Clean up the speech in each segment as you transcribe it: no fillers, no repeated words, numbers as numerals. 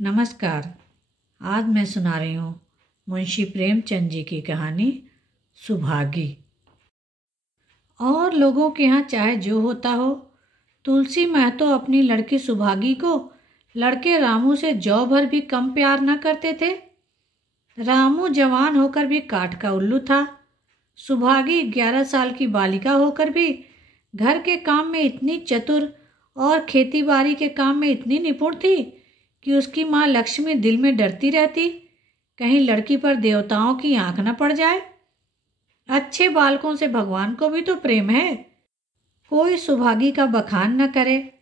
नमस्कार। आज मैं सुना रही हूँ मुंशी प्रेमचंद जी की कहानी सुभागी। और लोगों के यहाँ चाहे जो होता हो, तुलसी महतो अपनी लड़की सुभागी को लड़के रामू से जौ भर भी कम प्यार न करते थे। रामू जवान होकर भी काठ का उल्लू था। सुभागी 11 साल की बालिका होकर भी घर के काम में इतनी चतुर और खेतीबाड़ी के काम में इतनी निपुण थी कि उसकी माँ लक्ष्मी दिल में डरती रहती, कहीं लड़की पर देवताओं की आंख न पड़ जाए। अच्छे बालकों से भगवान को भी तो प्रेम है, कोई सुभागी का बखान न करे,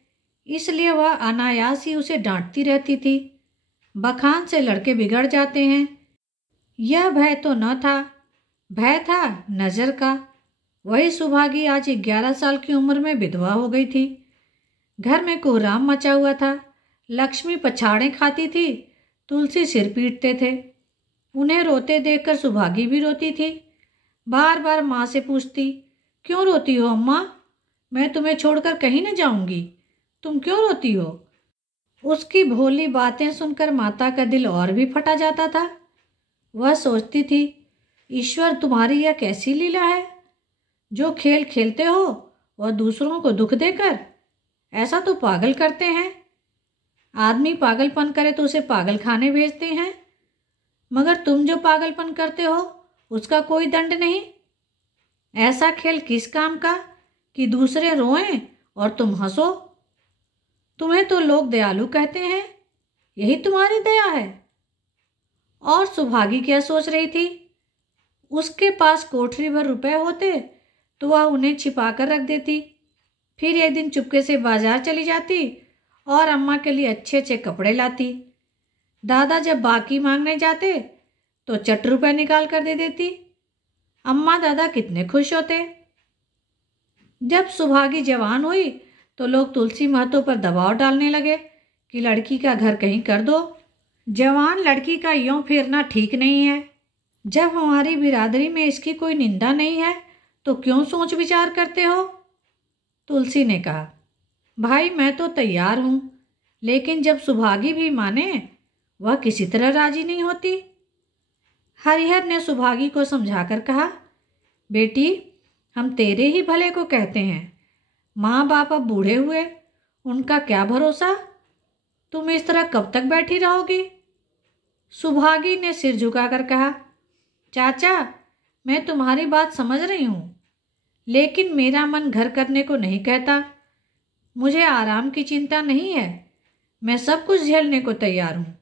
इसलिए वह अनायास ही उसे डांटती रहती थी। बखान से लड़के बिगड़ जाते हैं। यह भय तो न था, भय था नज़र का। वही सुभागी आज 11 साल की उम्र में विधवा हो गई थी। घर में कोहराम मचा हुआ था। लक्ष्मी पछाड़े खाती थी, तुलसी सिर पीटते थे। उन्हें रोते देखकर सुभागी भी रोती थी। बार बार माँ से पूछती, क्यों रोती हो अम्मा? मैं तुम्हें छोड़कर कहीं न जाऊंगी, तुम क्यों रोती हो? उसकी भोली बातें सुनकर माता का दिल और भी फटा जाता था। वह सोचती थी, ईश्वर तुम्हारी यह कैसी लीला है, जो खेल खेलते हो वह दूसरों को दुख देकर। ऐसा तो पागल करते हैं। आदमी पागलपन करे तो उसे पागल खाने भेजते हैं, मगर तुम जो पागलपन करते हो उसका कोई दंड नहीं। ऐसा खेल किस काम का कि दूसरे रोएं और तुम हंसो। तुम्हें तो लोग दयालु कहते हैं, यही तुम्हारी दया है। और सुभागी क्या सोच रही थी? उसके पास कोठरी भर रुपए होते तो वह उन्हें छिपा कर रख देती। फिर एक दिन चुपके से बाजार चली जाती और अम्मा के लिए अच्छे अच्छे कपड़े लाती। दादा जब बाकी मांगने जाते तो चट रुपए निकाल कर दे देती। अम्मा दादा कितने खुश होते। जब सुभागी जवान हुई तो लोग तुलसी महतो पर दबाव डालने लगे कि लड़की का घर कहीं कर दो। जवान लड़की का यूं फिरना ठीक नहीं है। जब हमारी बिरादरी में इसकी कोई निंदा नहीं है तो क्यों सोच विचार करते हो? तुलसी ने कहा, भाई मैं तो तैयार हूँ, लेकिन जब सुभागी भी माने, वह किसी तरह राजी नहीं होती। हरिहर ने सुभागी को समझाकर कहा, बेटी हम तेरे ही भले को कहते हैं। माँ बाप अब बूढ़े हुए, उनका क्या भरोसा? तुम इस तरह कब तक बैठी रहोगी? सुभागी ने सिर झुकाकर कहा, चाचा मैं तुम्हारी बात समझ रही हूँ, लेकिन मेरा मन घर करने को नहीं कहता। मुझे आराम की चिंता नहीं है, मैं सब कुछ झेलने को तैयार हूँ।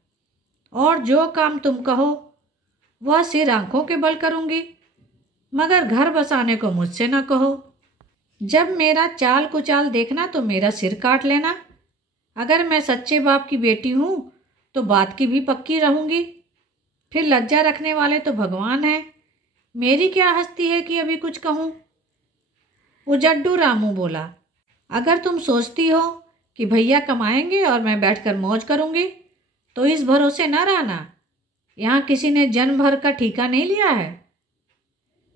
और जो काम तुम कहो वह सिर आंखों के बल करूँगी, मगर घर बसाने को मुझसे न कहो। जब मेरा चाल कुचाल देखना तो मेरा सिर काट लेना। अगर मैं सच्चे बाप की बेटी हूँ तो बात की भी पक्की रहूँगी। फिर लज्जा रखने वाले तो भगवान हैं, मेरी क्या हस्ती है कि अभी कुछ कहूँ। उजड्डू रामू बोला, अगर तुम सोचती हो कि भैया कमाएंगे और मैं बैठकर मौज करूँगी तो इस भरोसे न रहना, यहाँ किसी ने जन्म भर का ठीका नहीं लिया है।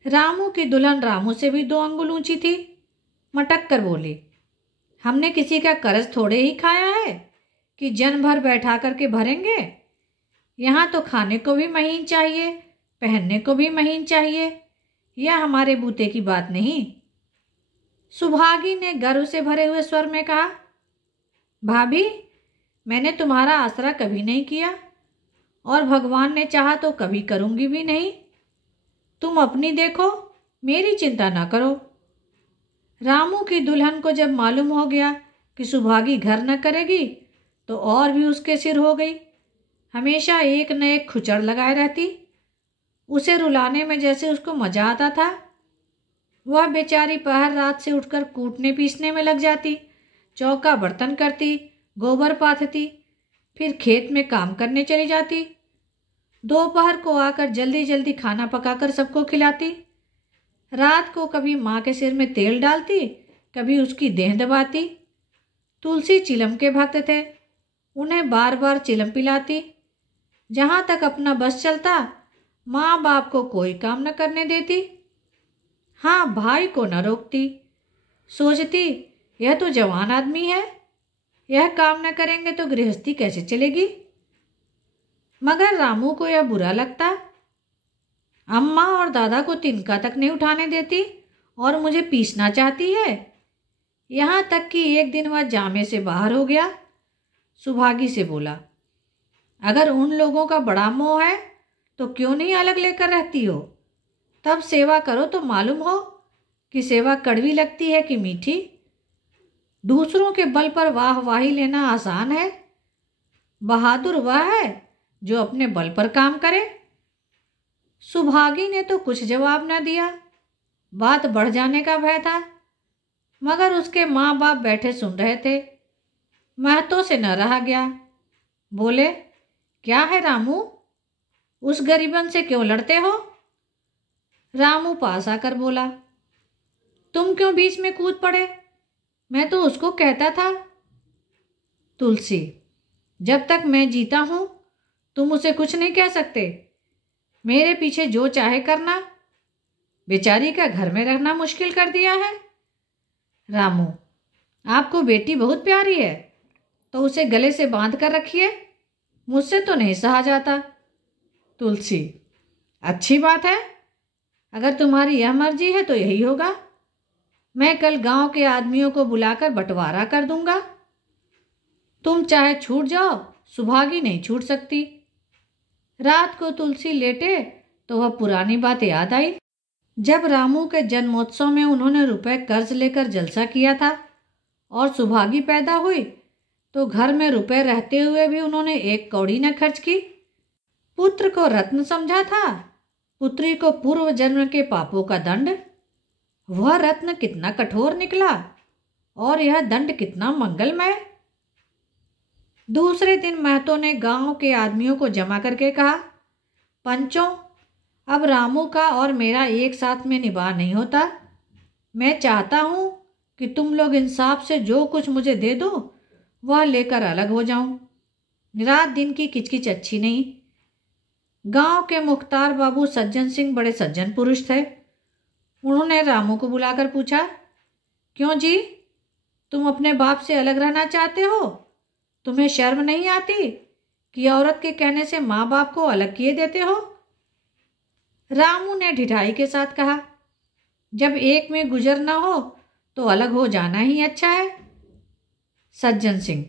रामू की दुल्हन रामू से भी 2 अंगुल ऊंची थी। मटक कर बोली, हमने किसी का कर्ज थोड़े ही खाया है कि जन्म भर बैठा करके भरेंगे। यहाँ तो खाने को भी महीन चाहिए, पहनने को भी महीन चाहिए। यह हमारे बूते की बात नहीं। सुभागी ने गर्व से भरे हुए स्वर में कहा, भाभी मैंने तुम्हारा आसरा कभी नहीं किया और भगवान ने चाहा तो कभी करूँगी भी नहीं। तुम अपनी देखो, मेरी चिंता ना करो। रामू की दुल्हन को जब मालूम हो गया कि सुभागी घर न करेगी तो और भी उसके सिर हो गई। हमेशा एक न एक खुचड़ लगाए रहती। उसे रुलाने में जैसे उसको मजा आता था। वह बेचारी पहर रात से उठकर कूटने पीसने में लग जाती, चौका बर्तन करती, गोबर पाथती, फिर खेत में काम करने चली जाती। दोपहर को आकर जल्दी जल्दी खाना पकाकर सबको खिलाती। रात को कभी माँ के सिर में तेल डालती, कभी उसकी देह दबाती। तुलसी चिलम के भक्त थे, उन्हें बार बार चिलम पिलाती। जहाँ तक अपना बस चलता, माँ बाप को कोई काम न करने देती। हाँ, भाई को न रोकती। सोचती यह तो जवान आदमी है, यह काम न करेंगे तो गृहस्थी कैसे चलेगी। मगर रामू को यह बुरा लगता। अम्मा और दादा को तिनका तक नहीं उठाने देती और मुझे पीसना चाहती है। यहाँ तक कि एक दिन वह जामे से बाहर हो गया। सुभागी से बोला, अगर उन लोगों का बड़ा मोह है तो क्यों नहीं अलग लेकर रहती हो? तब सेवा करो तो मालूम हो कि सेवा कड़वी लगती है कि मीठी। दूसरों के बल पर वाहवाही लेना आसान है, बहादुर वह है जो अपने बल पर काम करे। सुभागी ने तो कुछ जवाब न दिया। बात बढ़ जाने का भय था, मगर उसके माँ बाप बैठे सुन रहे थे। महतो से न रहा गया। बोले, क्या है रामू, उस गरीबन से क्यों लड़ते हो? रामू पास आकर बोला, तुम क्यों बीच में कूद पड़े? मैं तो उसको कहता था। तुलसी, जब तक मैं जीता हूं तुम उसे कुछ नहीं कह सकते। मेरे पीछे जो चाहे करना। बेचारी का घर में रहना मुश्किल कर दिया है। रामू, आपको बेटी बहुत प्यारी है तो उसे गले से बांध कर रखिए, मुझसे तो नहीं सहा जाता। तुलसी, अच्छी बात है, अगर तुम्हारी यह मर्जी है तो यही होगा। मैं कल गांव के आदमियों को बुलाकर बंटवारा कर दूंगा। तुम चाहे छूट जाओ, सुभागी नहीं छूट सकती। रात को तुलसी लेटे तो वह पुरानी बात याद आई। जब रामू के जन्मोत्सव में उन्होंने रुपए कर्ज लेकर जलसा किया था और सुभागी पैदा हुई तो घर में रुपए रहते हुए भी उन्होंने एक कौड़ी न खर्च की। पुत्र को रत्न समझा था, पुत्री को पूर्व जन्म के पापों का दंड। वह रत्न कितना कठोर निकला और यह दंड कितना मंगलमय। दूसरे दिन महतो ने गांव के आदमियों को जमा करके कहा, पंचों, अब रामू का और मेरा एक साथ में निबाह नहीं होता। मैं चाहता हूं कि तुम लोग इंसाफ से जो कुछ मुझे दे दो वह लेकर अलग हो जाऊं। रात दिन की किचकिच अच्छी नहीं। गांव के मुख्तार बाबू सज्जन सिंह बड़े सज्जन पुरुष थे। उन्होंने रामू को बुलाकर पूछा, क्यों जी, तुम अपने बाप से अलग रहना चाहते हो? तुम्हें शर्म नहीं आती कि औरत के कहने से माँ बाप को अलग किए देते हो? रामू ने ढिठाई के साथ कहा, जब एक में गुजर न हो तो अलग हो जाना ही अच्छा है। सज्जन सिंह,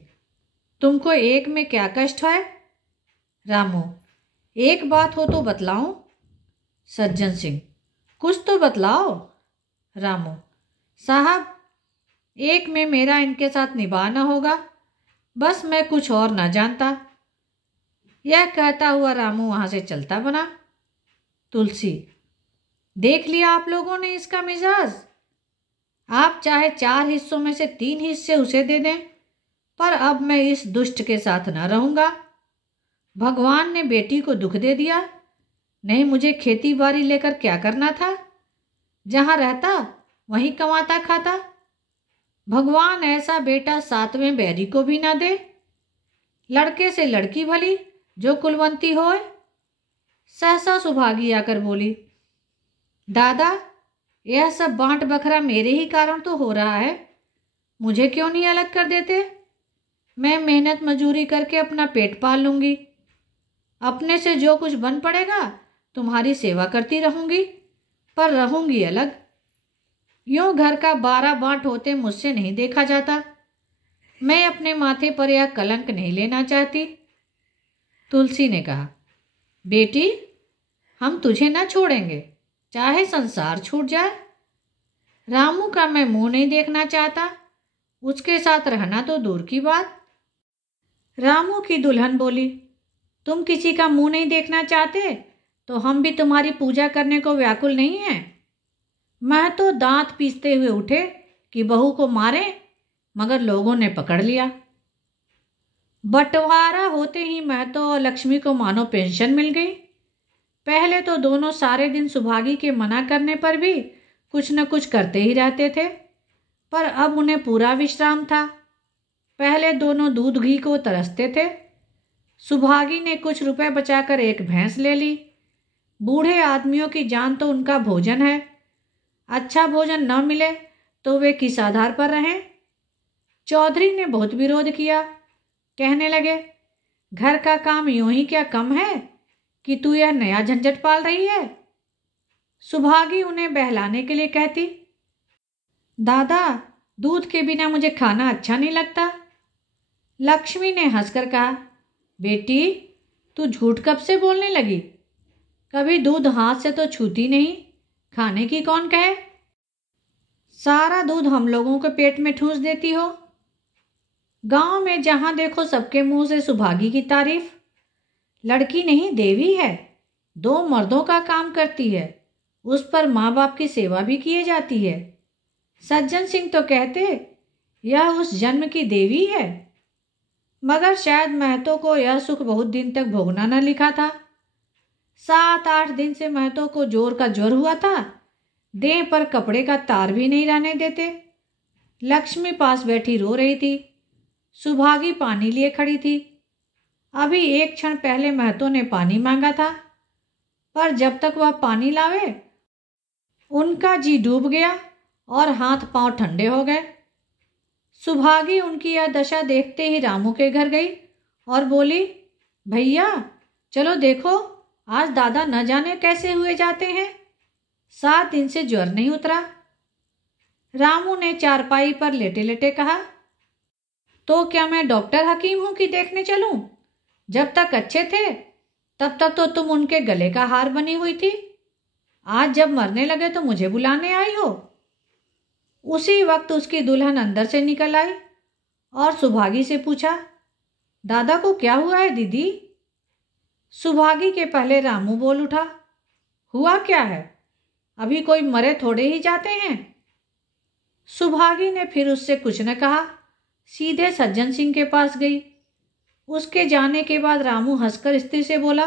तुमको एक में क्या कष्ट है? रामू, एक बात हो तो बतलाऊं। सज्जन सिंह, कुछ तो बतलाओ। रामू, साहब, एक में मेरा इनके साथ निभाना होगा, बस मैं कुछ और ना जानता। यह कहता हुआ रामू वहां से चलता बना। तुलसी, देख लिया आप लोगों ने इसका मिजाज। आप चाहे 4 हिस्सों में से 3 हिस्से उसे दे दें, पर अब मैं इस दुष्ट के साथ न रहूंगा। भगवान ने बेटी को दुख दे दिया, नहीं मुझे खेती बाड़ी लेकर क्या करना था? जहां रहता वहीं कमाता खाता। भगवान ऐसा बेटा 7वें बैरी को भी ना दे। लड़के से लड़की भली जो कुलवंती होए। सहसा सुभागी आकर बोली, दादा, यह सब बांट बखरा मेरे ही कारण तो हो रहा है। मुझे क्यों नहीं अलग कर देते? मैं मेहनत मजूरी करके अपना पेट पाल लूंगी। अपने से जो कुछ बन पड़ेगा तुम्हारी सेवा करती रहूंगी, पर रहूंगी अलग। यूं घर का 12 बांट होते मुझसे नहीं देखा जाता। मैं अपने माथे पर यह कलंक नहीं लेना चाहती। तुलसी ने कहा, बेटी, हम तुझे न छोड़ेंगे, चाहे संसार छूट जाए। रामू का मैं मुंह नहीं देखना चाहता, उसके साथ रहना तो दूर की बात। रामू की दुल्हन बोली, तुम किसी का मुंह नहीं देखना चाहते तो हम भी तुम्हारी पूजा करने को व्याकुल नहीं हैं। महतो दांत पीसते हुए उठे कि बहू को मारे, मगर लोगों ने पकड़ लिया। बंटवारा होते ही महतो और लक्ष्मी को मानो पेंशन मिल गई। पहले तो दोनों सारे दिन सुभागी के मना करने पर भी कुछ न कुछ करते ही रहते थे, पर अब उन्हें पूरा विश्राम था। पहले दोनों दूध घी को तरसते थे। सुभागी ने कुछ रुपए बचाकर एक भैंस ले ली। बूढ़े आदमियों की जान तो उनका भोजन है। अच्छा भोजन न मिले तो वे किस आधार पर रहें? चौधरी ने बहुत विरोध किया। कहने लगे, घर का काम यूं ही क्या कम है कि तू यह नया झंझट पाल रही है? सुभागी उन्हें बहलाने के लिए कहती, दादा, दूध के बिना मुझे खाना अच्छा नहीं लगता। लक्ष्मी ने हंसकर कहा, बेटी, तू झूठ कब से बोलने लगी? कभी दूध हाथ से तो छूती नहीं, खाने की कौन कहे? सारा दूध हम लोगों के पेट में ठूंस देती हो। गांव में जहां देखो सबके मुंह से सुभागी की तारीफ। लड़की नहीं, देवी है। 2 मर्दों का काम करती है। उस पर माँ बाप की सेवा भी किए जाती है। सज्जन सिंह तो कहते यह उस जन्म की देवी है। मगर शायद महतो को यह सुख बहुत दिन तक भोगना न लिखा था। 7-8 दिन से महतो को जोर का ज्वर हुआ था। देह पर कपड़े का तार भी नहीं रहने देते। लक्ष्मी पास बैठी रो रही थी। सुभागी पानी लिए खड़ी थी। अभी एक क्षण पहले महतो ने पानी मांगा था, पर जब तक वह पानी लावे उनका जी डूब गया और हाथ पांव ठंडे हो गए। सुभागी उनकी यह दशा देखते ही रामू के घर गई और बोली, भैया चलो देखो, आज दादा न जाने कैसे हुए जाते हैं। 7 दिन से ज्वर नहीं उतरा। रामू ने चारपाई पर लेटे लेटे कहा, तो क्या मैं डॉक्टर हकीम हूं कि देखने चलूं? जब तक अच्छे थे तब तक तो तुम उनके गले का हार बनी हुई थी। आज जब मरने लगे तो मुझे बुलाने आई हो। उसी वक्त उसकी दुल्हन अंदर से निकल आई और सुभागी से पूछा, दादा को क्या हुआ है दीदी? सुभागी के पहले रामू बोल उठा, हुआ क्या है? अभी कोई मरे थोड़े ही जाते हैं। सुभागी ने फिर उससे कुछ न कहा, सीधे सज्जन सिंह के पास गई। उसके जाने के बाद रामू हंसकर स्त्री से बोला,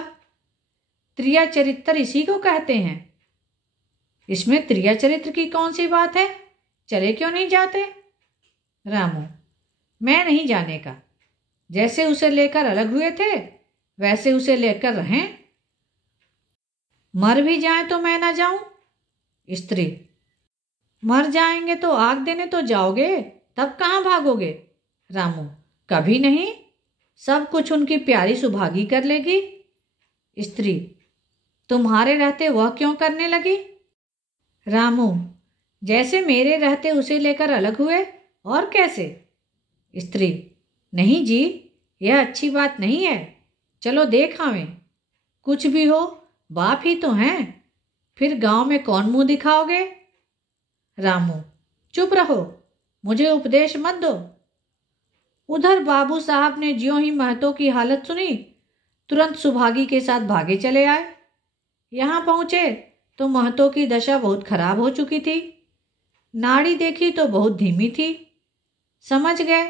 त्रिया चरित्र इसी को कहते हैं। इसमें त्रिया चरित्र की कौन सी बात है? चले क्यों नहीं जाते? रामू, मैं नहीं जाने का। जैसे उसे लेकर अलग हुए थे वैसे उसे लेकर रहें। मर भी जाए तो मैं ना जाऊं? स्त्री, मर जाएंगे तो आग देने तो जाओगे, तब कहाँ भागोगे? रामू, कभी नहीं। सब कुछ उनकी प्यारी सुभागी कर लेगी। स्त्री, तुम्हारे रहते वह क्यों करने लगी? रामू, जैसे मेरे रहते उसे लेकर अलग हुए, और कैसे? स्त्री, नहीं जी, यह अच्छी बात नहीं है। चलो देख आवें। कुछ भी हो, बाप ही तो हैं। फिर गांव में कौन मुंह दिखाओगे? रामू, चुप रहो, मुझे उपदेश मत दो। उधर बाबू साहब ने ज्यों ही महतो की हालत सुनी तुरंत सुभागी के साथ भागे चले आए। यहाँ पहुँचे तो महतो की दशा बहुत खराब हो चुकी थी। नाड़ी देखी तो बहुत धीमी थी। समझ गए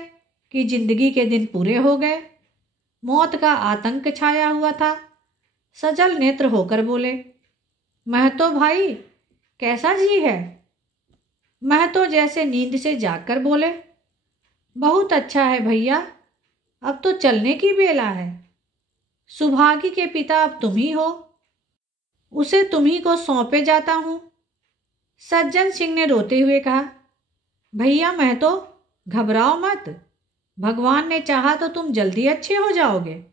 कि जिंदगी के दिन पूरे हो गए। मौत का आतंक छाया हुआ था। सजल नेत्र होकर बोले, महतो भाई, कैसा जी है? महतो जैसे नींद से जागकर बोले, बहुत अच्छा है भैया, अब तो चलने की बेला है। सुभागी के पिता अब तुम ही हो, उसे तुम्ही को सौंपे जाता हूं। सज्जन सिंह ने रोते हुए कहा, भैया महतो, घबराओ मत। भगवान ने चाहा तो तुम जल्दी अच्छे हो जाओगे।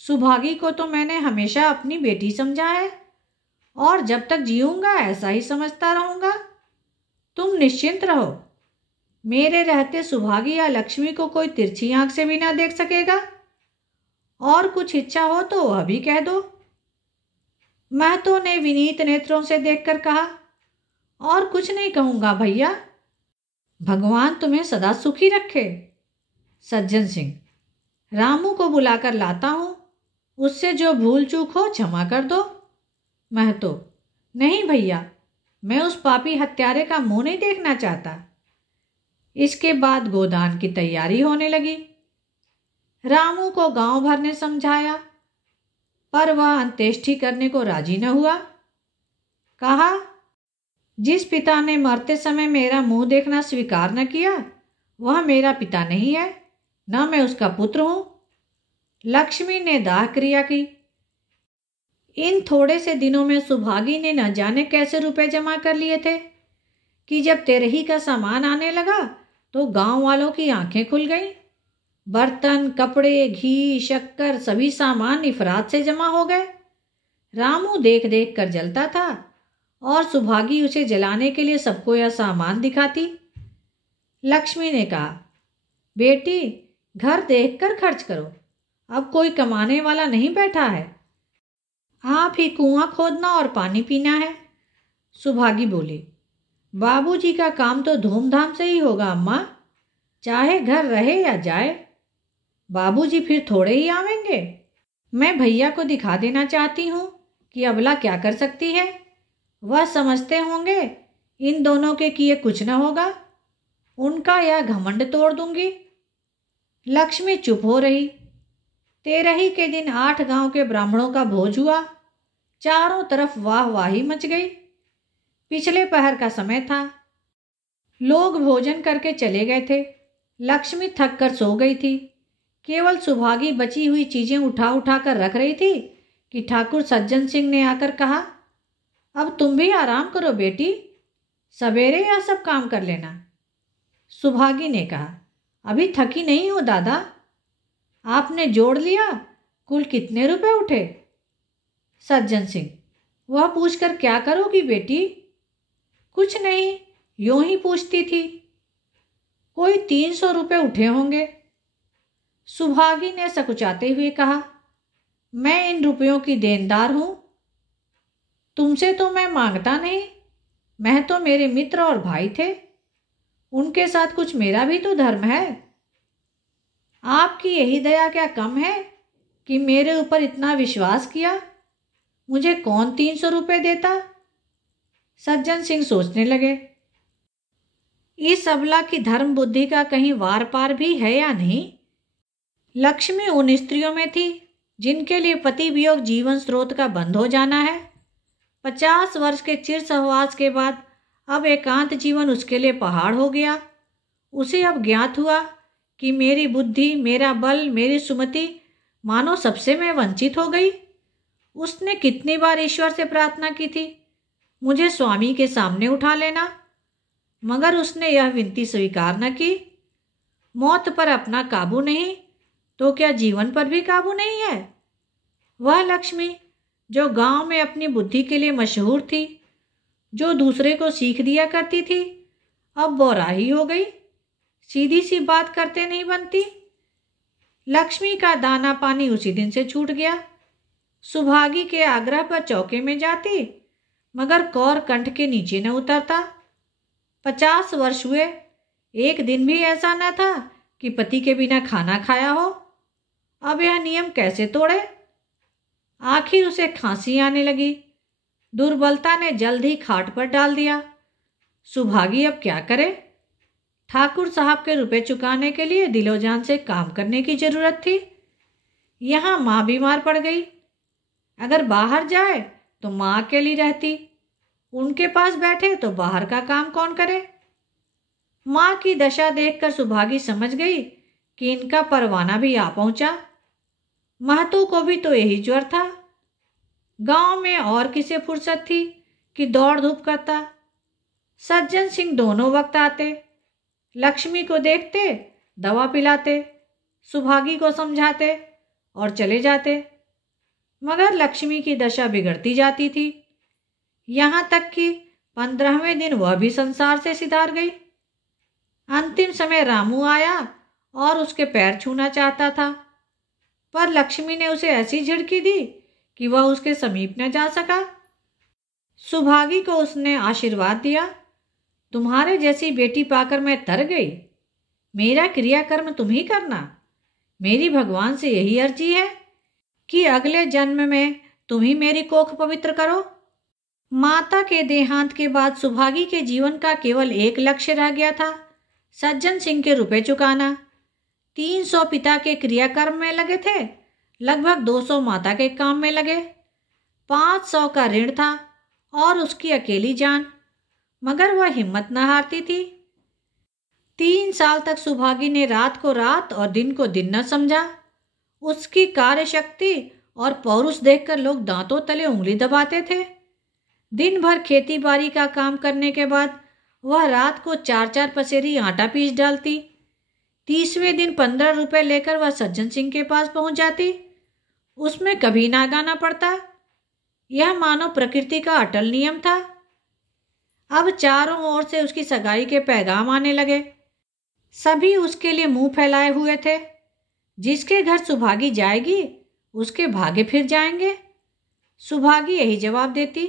सुभागी को तो मैंने हमेशा अपनी बेटी समझा है और जब तक जीऊंगा ऐसा ही समझता रहूंगा। तुम निश्चिंत रहो। मेरे रहते सुभागी या लक्ष्मी को कोई तिरछी आंख से भी ना देख सकेगा। और कुछ इच्छा हो तो वह भी कह दो। महतो ने विनीत नेत्रों से देखकर कहा, और कुछ नहीं कहूंगा भैया, भगवान तुम्हें सदा सुखी रखे। सज्जन सिंह, रामू को बुलाकर लाता हूं, उससे जो भूल चूक हो क्षमा कर दो। महतो, नहीं भैया, मैं उस पापी हत्यारे का मुंह नहीं देखना चाहता। इसके बाद गोदान की तैयारी होने लगी। रामू को गांव भर ने समझाया, पर वह अंत्येष्टि करने को राजी न हुआ। कहा, जिस पिता ने मरते समय मेरा मुंह देखना स्वीकार न किया वह मेरा पिता नहीं है, न मैं उसका पुत्र हूं। लक्ष्मी ने दाह क्रिया की। इन थोड़े से दिनों में सुभागी ने न जाने कैसे रुपए जमा कर लिए थे कि जब तेरही का सामान आने लगा तो गांव वालों की आंखें खुल गईं। बर्तन, कपड़े, घी, शक्कर सभी सामान इफरात से जमा हो गए। रामू देख देख कर जलता था और सुभागी उसे जलाने के लिए सबको यह सामान दिखाती। लक्ष्मी ने कहा, बेटी घर देखकर खर्च करो, अब कोई कमाने वाला नहीं बैठा है, आप ही कुआं खोदना और पानी पीना है। सुभागी बोली, बाबूजी का काम तो धूमधाम से ही होगा अम्मा, चाहे घर रहे या जाए। बाबूजी फिर थोड़े ही आवेंगे। मैं भैया को दिखा देना चाहती हूँ कि अबला क्या कर सकती है। वह समझते होंगे इन दोनों के किए कुछ न होगा, उनका यह घमंड तोड़ दूंगी। लक्ष्मी चुप हो रही। तेरही के दिन 8 गांव के ब्राह्मणों का भोज हुआ। चारों तरफ वाहवाही मच गई। पिछले पहर का समय था। लोग भोजन करके चले गए थे। लक्ष्मी थक कर सो गई थी। केवल सुभागी बची हुई चीजें उठा उठा कर रख रही थी कि ठाकुर सज्जन सिंह ने आकर कहा, अब तुम भी आराम करो बेटी, सवेरे यह सब काम कर लेना। सुभागी ने कहा, अभी थकी नहीं हो दादा। आपने जोड़ लिया कुल कितने रुपए उठे? सज्जन सिंह, वह पूछकर क्या करोगी बेटी? कुछ नहीं, यूं ही पूछती थी। कोई 300 रुपये उठे होंगे। सुभागी ने सकुचाते हुए कहा, मैं इन रुपयों की देनदार हूं। तुमसे तो मैं मांगता नहीं, मैं तो मेरे मित्र और भाई थे, उनके साथ कुछ मेरा भी तो धर्म है। आपकी यही दया क्या कम है कि मेरे ऊपर इतना विश्वास किया? मुझे कौन 300 रुपये देता? सज्जन सिंह सोचने लगे, इस अबला की धर्म बुद्धि का कहीं वार पार भी है या नहीं। लक्ष्मी उन स्त्रियों में थी जिनके लिए पति वियोग जीवन स्रोत का बंद हो जाना है। 50 वर्ष के चिर सहवास के बाद अब एकांत जीवन उसके लिए पहाड़ हो गया। उसे अब ज्ञात हुआ कि मेरी बुद्धि, मेरा बल, मेरी सुमति मानो सबसे मैं वंचित हो गई। उसने कितनी बार ईश्वर से प्रार्थना की थी, मुझे स्वामी के सामने उठा लेना, मगर उसने यह विनती स्वीकार न की। मौत पर अपना काबू नहीं तो क्या जीवन पर भी काबू नहीं है? वह लक्ष्मी जो गांव में अपनी बुद्धि के लिए मशहूर थी, जो दूसरे को सीख दिया करती थी, अब बौराही हो गई। सीधी सी बात करते नहीं बनती। लक्ष्मी का दाना पानी उसी दिन से छूट गया। सुभागी के आग्रह पर चौके में जाती, मगर कौर कंठ के नीचे न उतरता। 50 वर्ष हुए, एक दिन भी ऐसा न था कि पति के बिना खाना खाया हो। अब यह नियम कैसे तोड़े? आखिर उसे खांसी आने लगी। दुर्बलता ने जल्द ही खाट पर डाल दिया। सुभागी अब क्या करे? ठाकुर साहब के रुपए चुकाने के लिए दिलोजान से काम करने की जरूरत थी। यहाँ माँ बीमार पड़ गई। अगर बाहर जाए तो माँ अकेली रहती, उनके पास बैठे तो बाहर का काम कौन करे? माँ की दशा देखकर सुभागी समझ गई कि इनका परवाना भी आ पहुंचा। महतू को भी तो यही ज्वर था। गांव में और किसे फुर्सत थी कि दौड़ धूप करता। सज्जन सिंह दोनों वक्त आते, लक्ष्मी को देखते, दवा पिलाते, सुभागी को समझाते और चले जाते, मगर लक्ष्मी की दशा बिगड़ती जाती थी। यहाँ तक कि 15वें दिन वह भी संसार से सिधार गई। अंतिम समय रामू आया और उसके पैर छूना चाहता था, पर लक्ष्मी ने उसे ऐसी झिड़की दी कि वह उसके समीप न जा सका। सुभागी को उसने आशीर्वाद दिया, तुम्हारे जैसी बेटी पाकर मैं तर गई। मेरा क्रियाकर्म तुम ही करना। मेरी भगवान से यही अर्जी है कि अगले जन्म में तुम ही मेरी कोख पवित्र करो। माता के देहांत के बाद सुभागी के जीवन का केवल एक लक्ष्य रह गया था, सज्जन सिंह के रुपए चुकाना। 300 पिता के क्रियाकर्म में लगे थे, लगभग 200 माता के काम में लगे। 500 का ऋण था और उसकी अकेली जान, मगर वह हिम्मत न हारती थी। 3 साल तक सुभागी ने रात को रात और दिन को दिन न समझा। उसकी कार्य शक्ति और पौरुष देखकर लोग दांतों तले उंगली दबाते थे। दिन भर खेती बाड़ी का काम करने के बाद वह रात को 4-4 पसेरी आटा पीस डालती। 30वें दिन 15 रुपये लेकर वह सज्जन सिंह के पास पहुंच जाती। उसमें कभी ना गाना पड़ता। यह मानो प्रकृति का अटल नियम था। अब चारों ओर से उसकी सगाई के पैगाम आने लगे। सभी उसके लिए मुंह फैलाए हुए थे। जिसके घर सुभागी जाएगी उसके भागे फिर जाएंगे। सुभागी यही जवाब देती,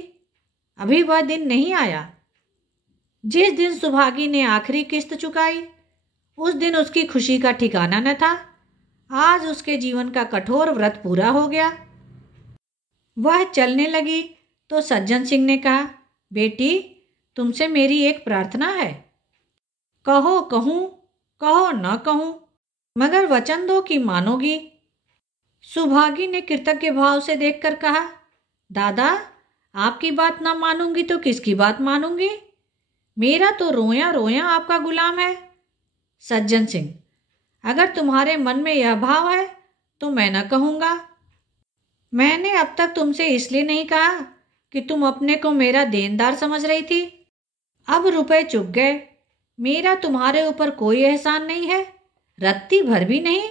अभी वह दिन नहीं आया। जिस दिन सुभागी ने आखिरी किस्त चुकाई उस दिन उसकी खुशी का ठिकाना न था। आज उसके जीवन का कठोर व्रत पूरा हो गया। वह चलने लगी तो सज्जन सिंह ने कहा, बेटी तुमसे मेरी एक प्रार्थना है। कहो कहूँ, कहो न कहूँ, मगर वचन दो कि मानोगी। सुभागी ने कृतज्ञ भाव से देखकर कहा, दादा आपकी बात ना मानूंगी तो किसकी बात मानूंगी? मेरा तो रोया रोया आपका गुलाम है। सज्जन सिंह, अगर तुम्हारे मन में यह भाव है तो मैं न कहूँगा। मैंने अब तक तुमसे इसलिए नहीं कहा कि तुम अपने को मेरा देनदार समझ रही थी। अब रुपए चुक गए, मेरा तुम्हारे ऊपर कोई एहसान नहीं है, रत्ती भर भी नहीं।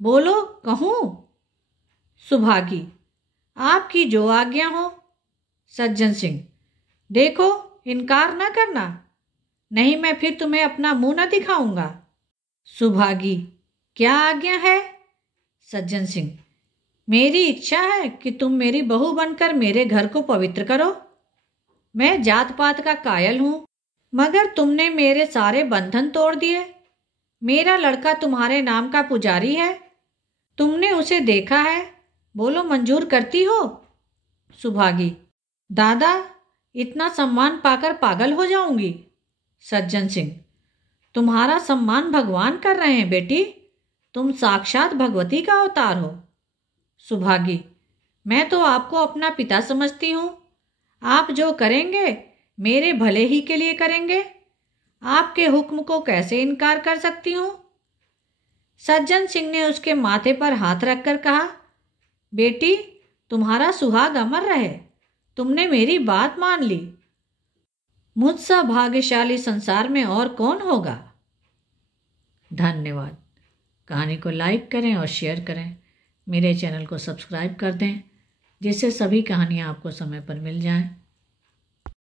बोलो कहूँ? सुभागी, आपकी जो आज्ञा हो। सज्जन सिंह, देखो इनकार न करना, नहीं मैं फिर तुम्हें अपना मुंह न दिखाऊंगा। सुभागी, क्या आज्ञा है? सज्जन सिंह, मेरी इच्छा है कि तुम मेरी बहू बनकर मेरे घर को पवित्र करो। मैं जात पात का कायल हूँ, मगर तुमने मेरे सारे बंधन तोड़ दिए। मेरा लड़का तुम्हारे नाम का पुजारी है, तुमने उसे देखा है, बोलो मंजूर करती हो? सुभागी, दादा इतना सम्मान पाकर पागल हो जाऊंगी। सज्जन सिंह, तुम्हारा सम्मान भगवान कर रहे हैं बेटी, तुम साक्षात भगवती का अवतार हो। सुभागी, मैं तो आपको अपना पिता समझती हूँ। आप जो करेंगे मेरे भले ही के लिए करेंगे, आपके हुक्म को कैसे इनकार कर सकती हूँ? सज्जन सिंह ने उसके माथे पर हाथ रखकर कहा, बेटी तुम्हारा सुहाग अमर रहे, तुमने मेरी बात मान ली। मुझसा भाग्यशाली संसार में और कौन होगा? धन्यवाद। कहानी को लाइक करें और शेयर करें। मेरे चैनल को सब्सक्राइब कर दें जिससे सभी कहानियाँ आपको समय पर मिल जाएं।